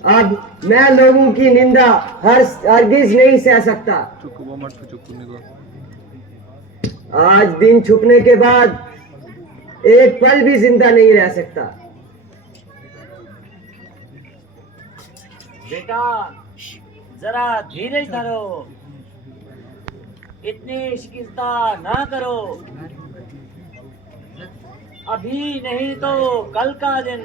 अब मैं लोगों की निंदा हरगिज नहीं सह सकता। आज दिन छुपने के बाद एक पल भी जिंदा नहीं रह सकता। बेटा जरा धीरज धरो, इतनी शिकस्ता ना करो। अभी नहीं तो कल का दिन।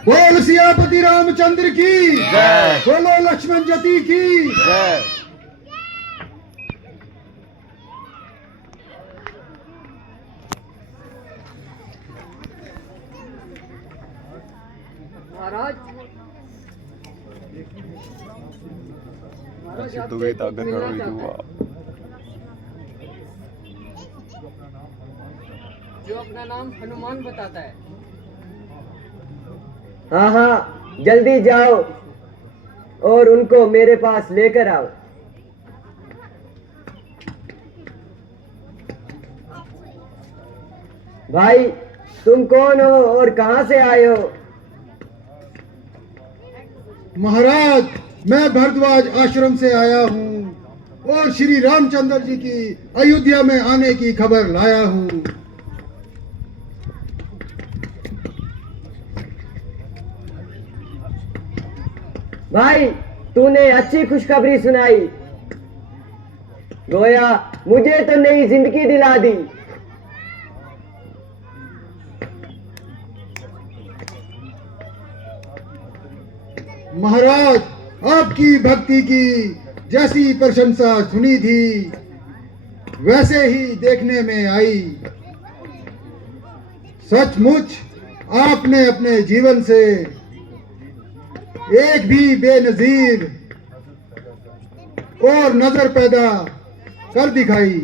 बोल सियापति रामचंद्र की जय, बोलो लक्ष्मण जति की जय। महाराज जो अपना नाम हनुमान बताता है। हाँ हाँ, जल्दी जाओ और उनको मेरे पास लेकर आओ। भाई तुम कौन हो और कहां से आए हो? महाराज मैं भरद्वाज आश्रम से आया हूँ और श्री रामचंद्र जी की अयोध्या में आने की खबर लाया हूँ। भाई तूने अच्छी खुशखबरी सुनाई। गोया मुझे तो नई जिंदगी दिला दी। महाराज आपकी भक्ति की जैसी प्रशंसा सुनी थी वैसे ही देखने में आई। सचमुच आपने अपने जीवन से एक भी बेनजीर और नजर पैदा कर दिखाई।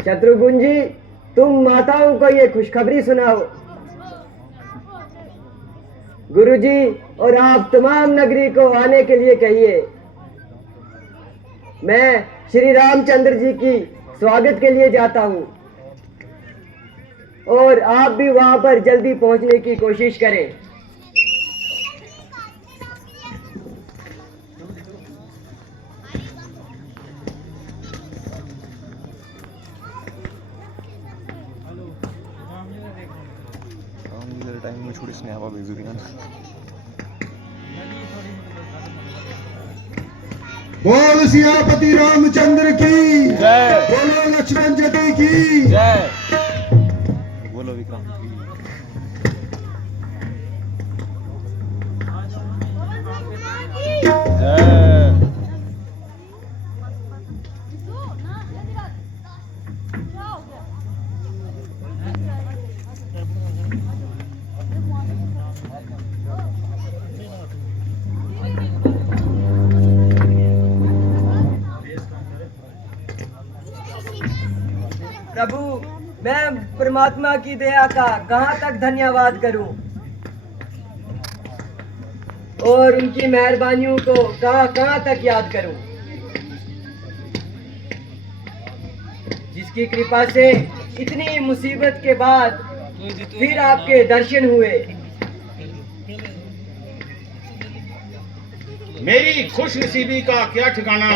शत्रुघ्न जी, तुम माताओं को ये खुशखबरी सुनाओ। गुरुजी और आप तमाम नगरी को आने के लिए कहिए। मैं श्री रामचंद्र जी की स्वागत के लिए जाता हूं और आप भी वहां पर जल्दी पहुंचने की कोशिश करें। टाइम में छोड़ी स्नेहा भेज दी ना। बोल सियापति रामचंद्र की जय, बोलो लक्ष्मण जति की जय, बोलो विक्रांत की जय। प्रभु, मैं परमात्मा की दया का कहां तक धन्यवाद करूं और उनकी मेहरबानियों को कहां तक याद करूं, जिसकी कृपा से इतनी मुसीबत के बाद फिर आपके दर्शन हुए। मेरी खुशनसीबी का क्या ठिकाना,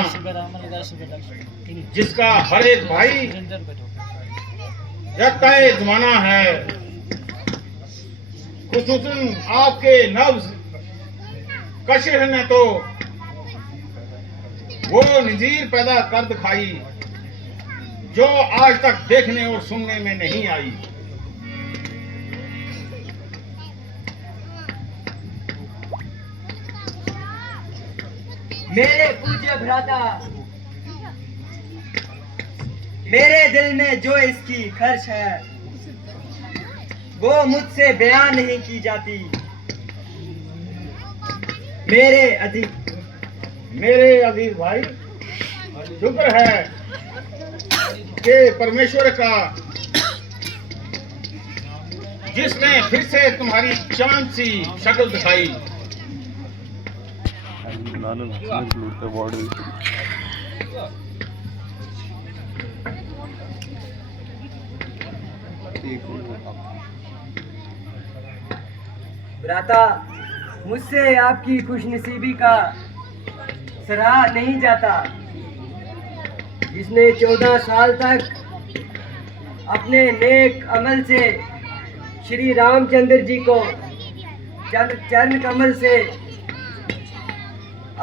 जिसका हर एक भाई तय जमाना है। खुसूसन आपके नब्ज कशिश ने तो वो नजीर पैदा कर दिखाई जो आज तक देखने और सुनने में नहीं आई। मेरे पूज्य भ्राता, मेरे दिल में जो इसकी खर्च है वो मुझसे बयान नहीं की जाती। मेरे अजीज भाई, शुक्र है कि परमेश्वर का, जिसने फिर से तुम्हारी चांद सी शक्ल दिखाई। ನಾನು ಲೂಟ್ ಅವಾರ್ಡ್ भ्राता, मुझसे आपकी खुशनसीबी का सराहा नहीं जाता। जिसने 14 साल तक अपने नेक अमल से श्री रामचंद्र जी को चरण कमल से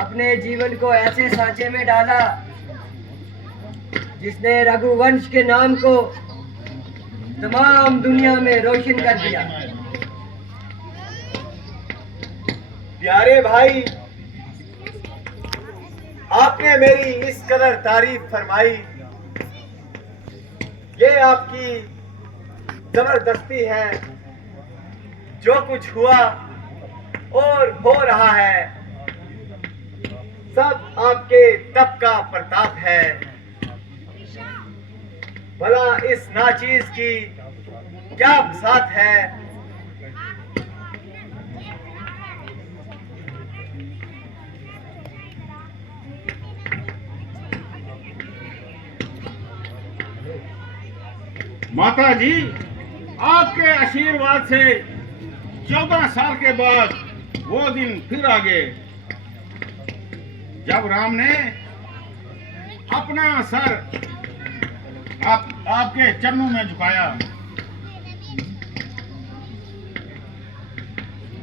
अपने जीवन को ऐसे सांचे में डाला जिसने रघुवंश के नाम को तमाम दुनिया में रोशन कर दिया। प्यारे भाई, आपने मेरी इस कदर तारीफ फरमाई, ये आपकी जबरदस्ती है। जो कुछ हुआ और हो रहा है सब आपके तप का प्रताप है। भला इस नाचीज की क्या बसात है। माता जी, आपके आशीर्वाद से 14 साल के बाद वो दिन फिर आ गए जब राम ने अपना सर आपके चरणों में झुकाया।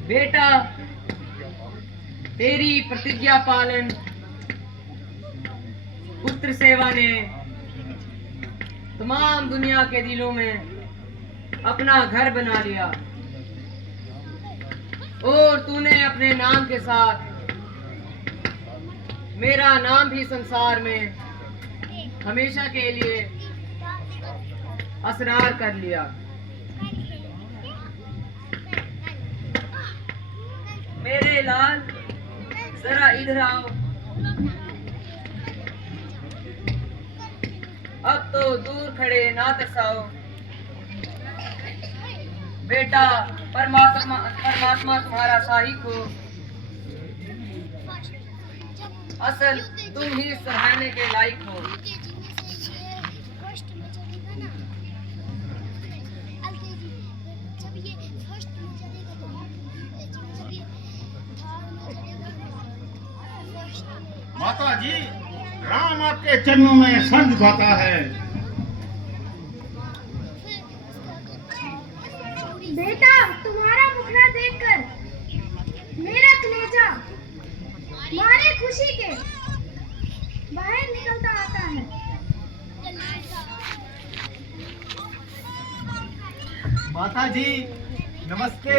बेटा, तेरी प्रतिज्ञा पालन पुत्र सेवा ने तमाम दुनिया के दिलों में अपना घर बना लिया और तूने अपने नाम के साथ मेरा नाम भी संसार में हमेशा के लिए असरार कर लिया। मेरे लाल, जरा इधर आओ। अब तो दूर खड़े ना तरसाओ। बेटा, परमात्मा तुम्हारा सहायक हो। असल तुम ही सराहने के लायक हो। माता जी, राम आपके चरणों में सर झुकाता है। बेटा, तुम्हारा मुखड़ा देखकर मेरा कलेजा मारे खुशी के बाहर निकलता आता है। माता जी, नमस्ते।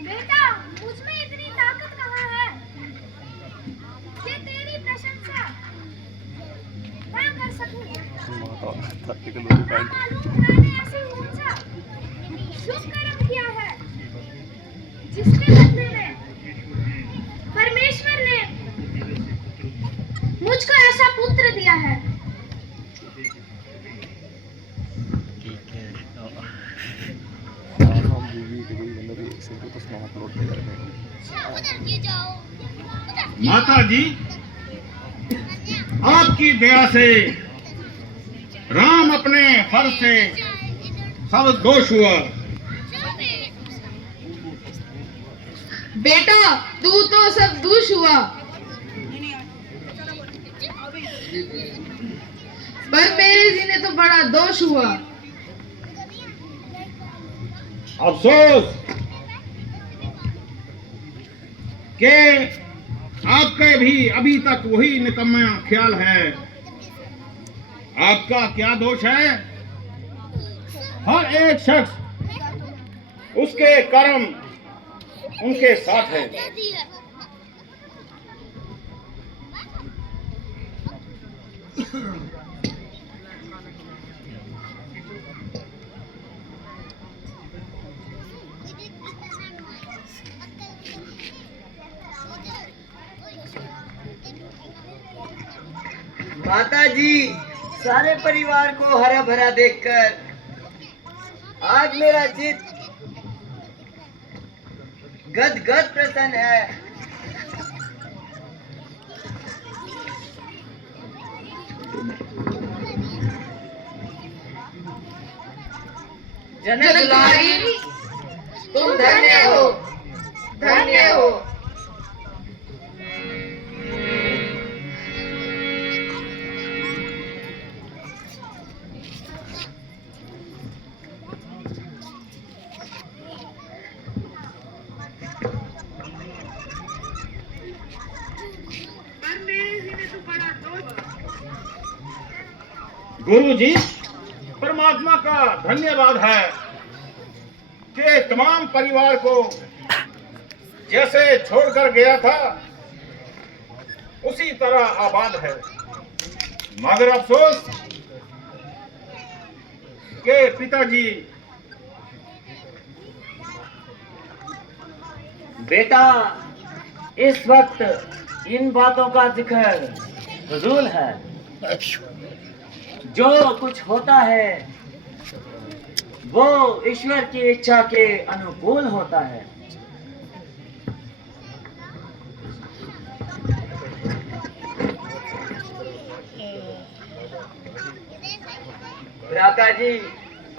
बेटा, मुझ में इतनी ताकत कहाँ है कि तेरी प्रशंसा ना कर सकूं। मालूम मैंने ऐसे कौन सा शुभ कर्म किया है जिसके बदले में परमेश्वर ने मुझको ऐसा पुत्र दिया है। माता जी, आपकी दया से राम अपने फर्ज से सब दोष हुआ। बेटा, तू तो सब दोष हुआ, पर मेरे जी ने तो बड़ा दोष हुआ। अफसोस के आपका भी अभी तक वही निकम्मा ख्याल है। आपका क्या दोष है? हर एक शख्स उसके कर्म उनके साथ है। माता जी, सारे परिवार को हरा भरा देखकर आज मेरा चित गद गद प्रसन्न है। जनक दुलारी, तुम धन्य हो, धन्य हो। गुरु जी, परमात्मा का धन्यवाद है कि तमाम परिवार को जैसे छोड़कर गया था उसी तरह आबाद है। मगर अफसोस के पिताजी। बेटा, इस वक्त इन बातों का जिक्र फजूल है। जो कुछ होता है वो ईश्वर की इच्छा के अनुकूल होता है। भ्राता जी,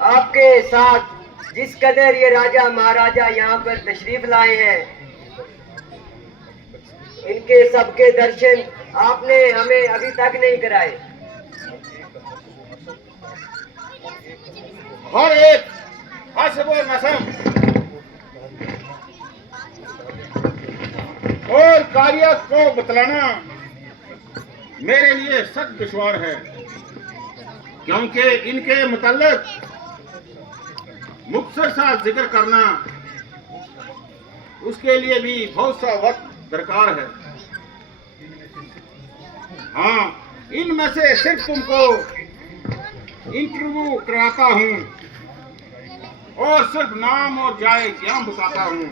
आपके साथ जिस कदर ये राजा महाराजा यहाँ पर तशरीफ लाए हैं, इनके सबके दर्शन आपने हमें अभी तक नहीं कराए। हर एक हसबो नसम और कार्य को बतलाना मेरे लिए सख्त दुश्वार है, क्योंकि इनके मुतल्लिक मुख्तसर सा जिक्र करना उसके लिए भी बहुत सा वक्त दरकार है। हाँ, इनमें से सिर्फ तुमको इंटरव्यू कराता हूँ और सिर्फ नाम और जाए क्या बताता हूँ।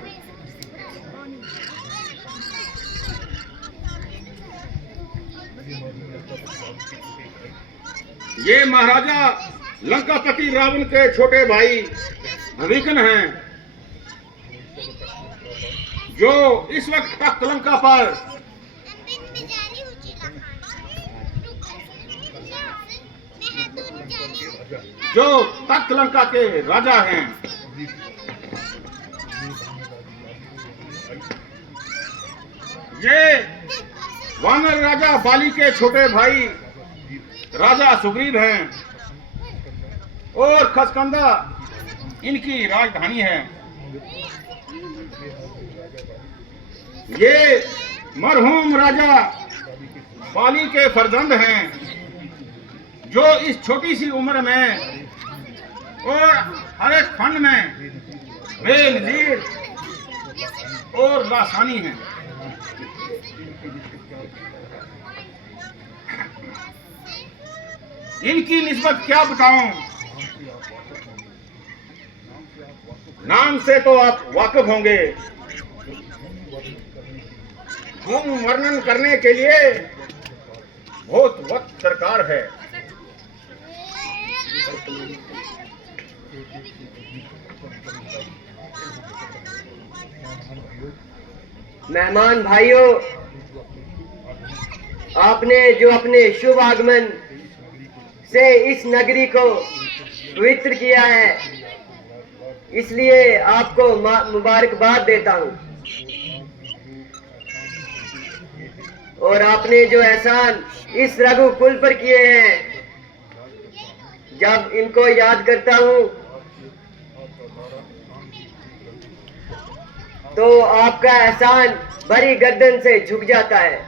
ये महाराजा लंकापति रावण के छोटे भाई हरिकन हैं, जो इस वक्त तख्त लंका पर के राजा हैं। ये वानर राजा बाली के छोटे भाई राजा सुग्रीव हैं और खसकंदा इनकी राजधानी है। ये मरहूम राजा बाली के फर्जंद हैं, जो इस छोटी सी उम्र में और हर एक फन में बेनजीर और लासानी हैं। इनकी निस्बत क्या बताऊं, नाम से तो आप वाकिफ होंगे, गुण वर्णन करने के लिए बहुत वक्त दरकार है। मेहमान भाइयों, आपने जो अपने शुभ आगमन से इस नगरी को पवित्र किया है, इसलिए आपको मुबारकबाद देता हूँ। और आपने जो एहसान इस रघुकुल पर किए हैं, जब इनको याद करता हूँ तो आपका एहसान भरी गर्दन से झुक जाता है।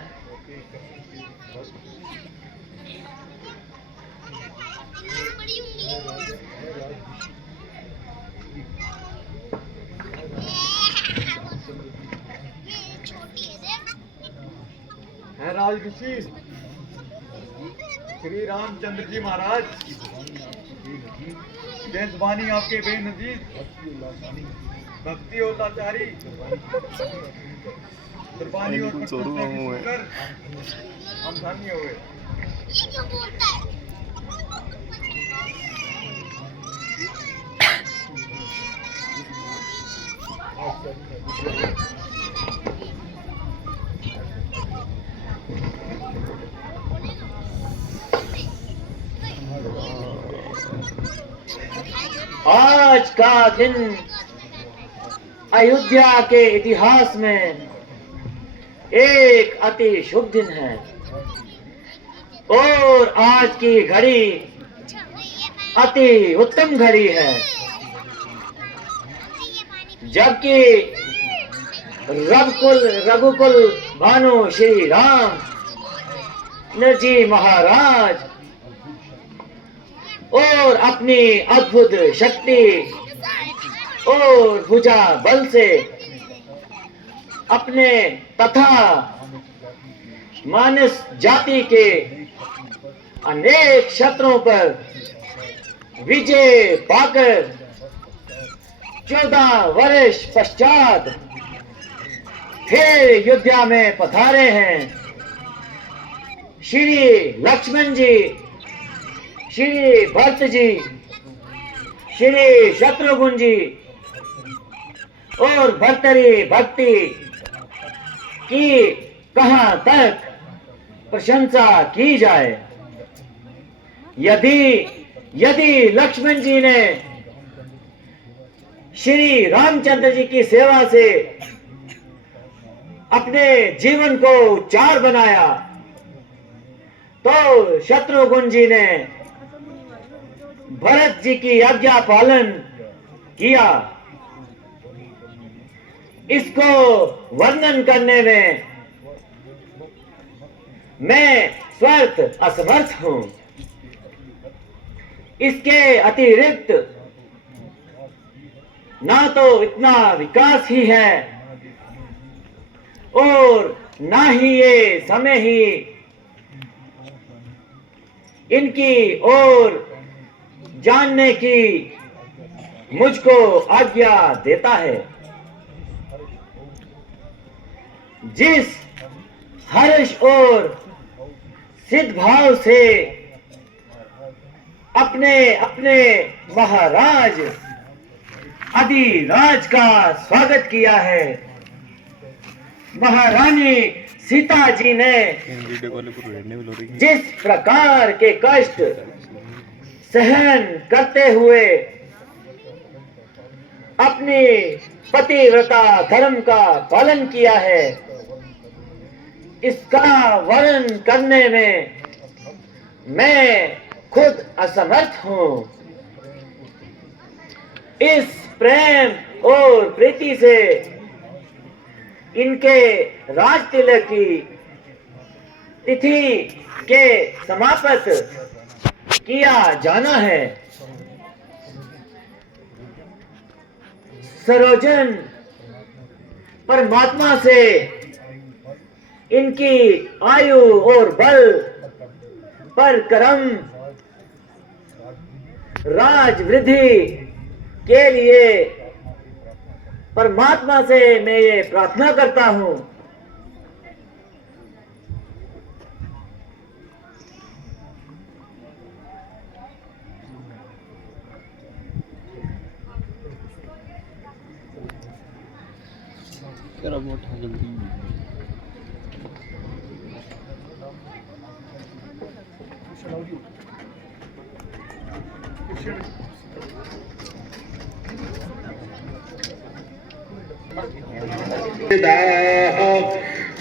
है राजऋषि श्री रामचंद्र जी महाराज, देशवानी आपके बेनजीर, भक्ति और लाचारी, कुर्बानी और प्रशंसा की सुनकर हम धन्य हुए। ये क्यों बोलता है? आज का दिन अयोध्या के इतिहास में एक अति शुभ दिन है और आज की घड़ी अति उत्तम घड़ी है, जबकि रघुकुल भानु श्री राम जी महाराज और अपनी अद्भुत शक्ति और भुजा बल से अपने तथा मानस जाति के अनेक शत्रुओं पर विजय पाकर 14 वर्ष पश्चात फिर अयोध्या में पधारे हैं। श्री लक्ष्मण जी, श्री भरत जी, श्री शत्रुघ्न जी और भर्तरी भक्ति की कहां तक प्रशंसा की जाए। यदि लक्ष्मण जी ने श्री रामचंद्र जी की सेवा से अपने जीवन को उच्चार बनाया, तो शत्रुघ्न जी ने भरत जी की आज्ञा पालन किया। इसको वर्णन करने में मैं स्वयं असमर्थ हूं। इसके अतिरिक्त ना तो इतना विकास ही है और ना ही ये समय ही इनकी ओर जानने की मुझको आज्ञा देता है। जिस हर्ष और सिद्ध भाव से अपने अपने महाराज अधिराज का स्वागत किया है, महारानी सीता जी ने जिस प्रकार के कष्ट सहन करते हुए अपनी पतिव्रता धर्म का पालन किया है, इसका वर्णन करने में मैं खुद असमर्थ हूं। इस प्रेम और प्रीति से इनके राज तिलक की तिथि के समाप्त किया जाना है। सरोजन परमात्मा से इनकी आयु और बल पर क्रम राज वृद्धि के लिए परमात्मा से मैं ये प्रार्थना करता हूं।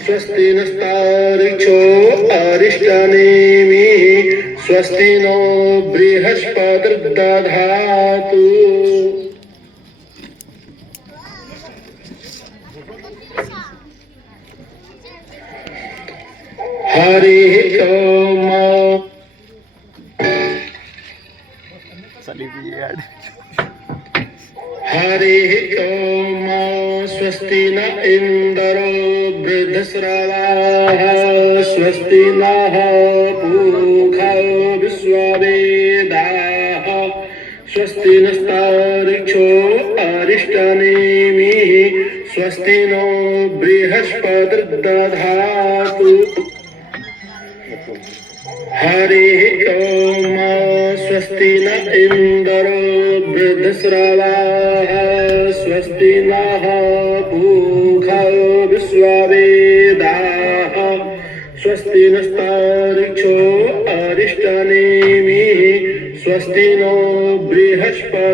स्वस्ति नस्तारिक्षो अरिष्टनेमि स्वस्ति नो बृहस्पतिर्दधातु। हरिः ओम। हरिः ओम। स्वस्ति न इंद्रो वृद्धश्रवाः स्वस्ति नः पूषा विश्ववेदाः स्वस्ति नस्तारिक्षो अरिष्टनेमिः स्वस्ति नो बृहस्पतिर्दधातु। हरिः ओम। स्वस्ति न इंद्रो वृद्धश्रवाः स्वस्ति नः पूषा विश्ववेदाः स्वस्ति नस्तारिक्षो अरिष्टनेमिः स्वस्ति नो बृहस्पतिर्दधातु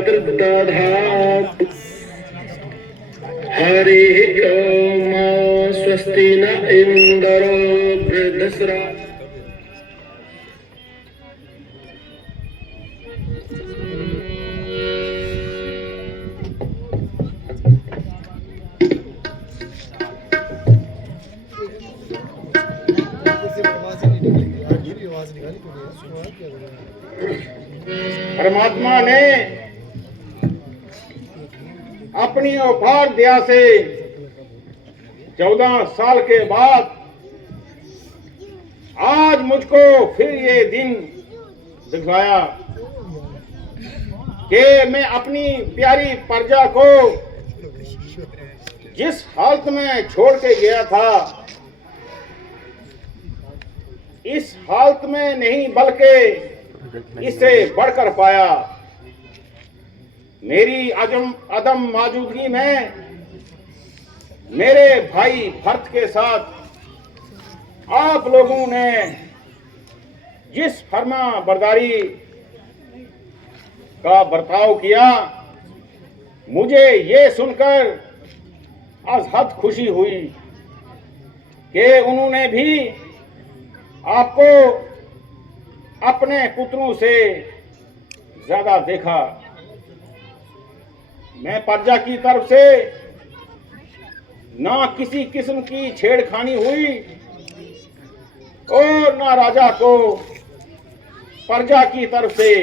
हरिः ओम स्वस्ति न इंद्रो वृद्धस्रा परमात्मा ने अपनी अपार दया से 14 साल के बाद आज मुझको फिर ये दिन दिखलाया कि मैं अपनी प्यारी प्रजा को जिस हालत में छोड़ के गया था, इस हालत में नहीं बल्कि इससे बढ़कर पाया। मेरी अदम मौजूदगी में मेरे भाई भरत के साथ आप लोगों ने जिस फर्मा बरदारी का बर्ताव किया, मुझे ये सुनकर अजहद खुशी हुई कि उन्होंने भी आपको अपने पुत्रों से ज्यादा देखा। मैं प्रजा की तरफ से ना किसी किस्म की छेड़खानी हुई और ना राजा को प्रजा की तरफ से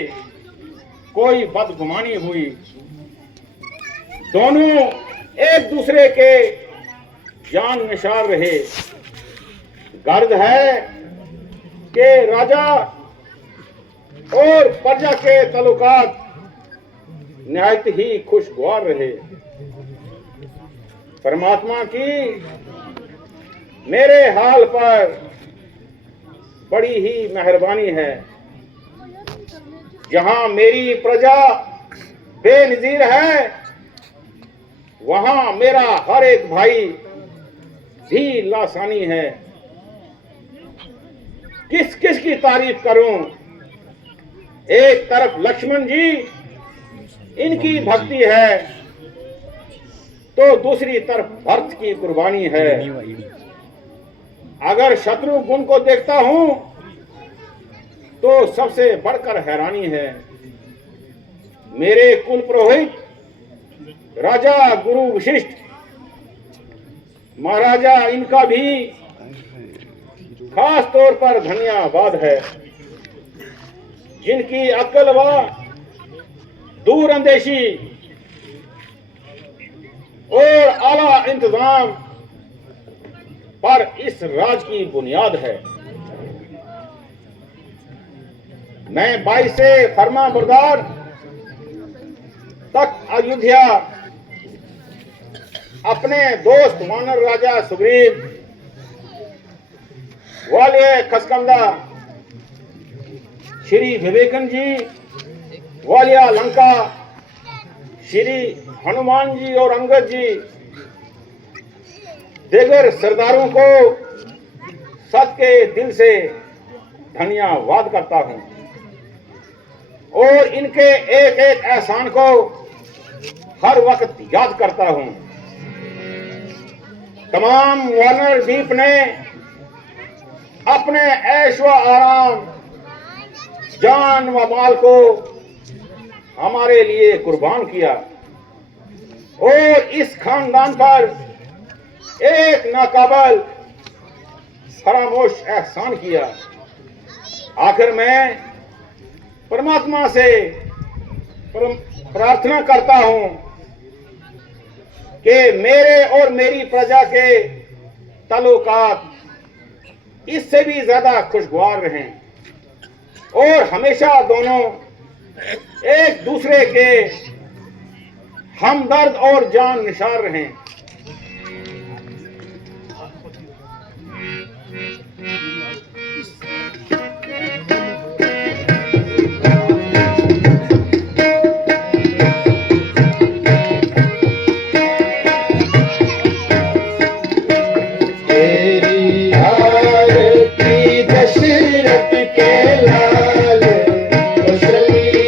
कोई बदगुमानी हुई। दोनों एक दूसरे के जान निसार रहे। गर्ज है कि राजा और प्रजा के ताल्लुकात निहायत ही खुशगवार रहे। परमात्मा की मेरे हाल पर बड़ी ही मेहरबानी है। जहां मेरी प्रजा बेनजीर है, वहां मेरा हर एक भाई भी लासानी है। किस किस की तारीफ करूं? एक तरफ लक्ष्मण जी, इनकी भक्ति है, तो दूसरी तरफ भरत की कुर्बानी है। अगर शत्रुघ्न को देखता हूं तो सबसे बढ़कर हैरानी है। मेरे कुल पुरोहित राजा गुरु वशिष्ठ महाराजा, इनका भी खास तौर पर धन्यवाद है, जिनकी अक्ल व दूरअंदेशी और आला इंतजाम पर इस राज की बुनियाद है। मैं 22 से फर्मा बरदार तक अयोध्या अपने दोस्त वानर राजा सुग्रीव, वालिय खसकंदा श्री विवेकन जी, वालिया लंका श्री हनुमान जी और अंगद जी, देगर सरदारों को सच्चे दिल से धन्यवाद करता हूं और इनके एक एक एहसान को हर वक्त याद करता हूं। तमाम वानर द्वीप ने अपने ऐश व आराम, जान व माल को हमारे लिए कुर्बान किया और इस खानदान पर एक नाकाबिल फरामोश एहसान किया। आखिर मैं परमात्मा से प्रार्थना करता हूं कि मेरे और मेरी प्रजा के ताल्लुकात इससे भी ज्यादा खुशगवार रहें और हमेशा दोनों एक दूसरे के हमदर्द और जान निसार रहें। तेरी आरती दशरथ के लाल, कौशल्या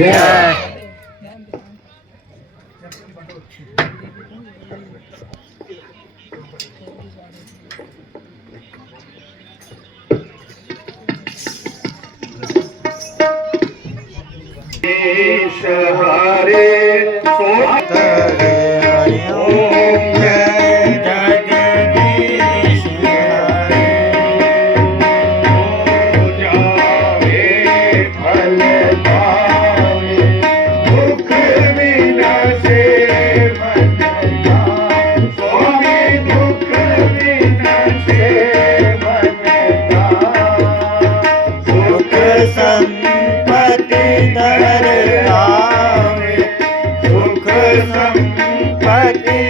जय। संपत्ति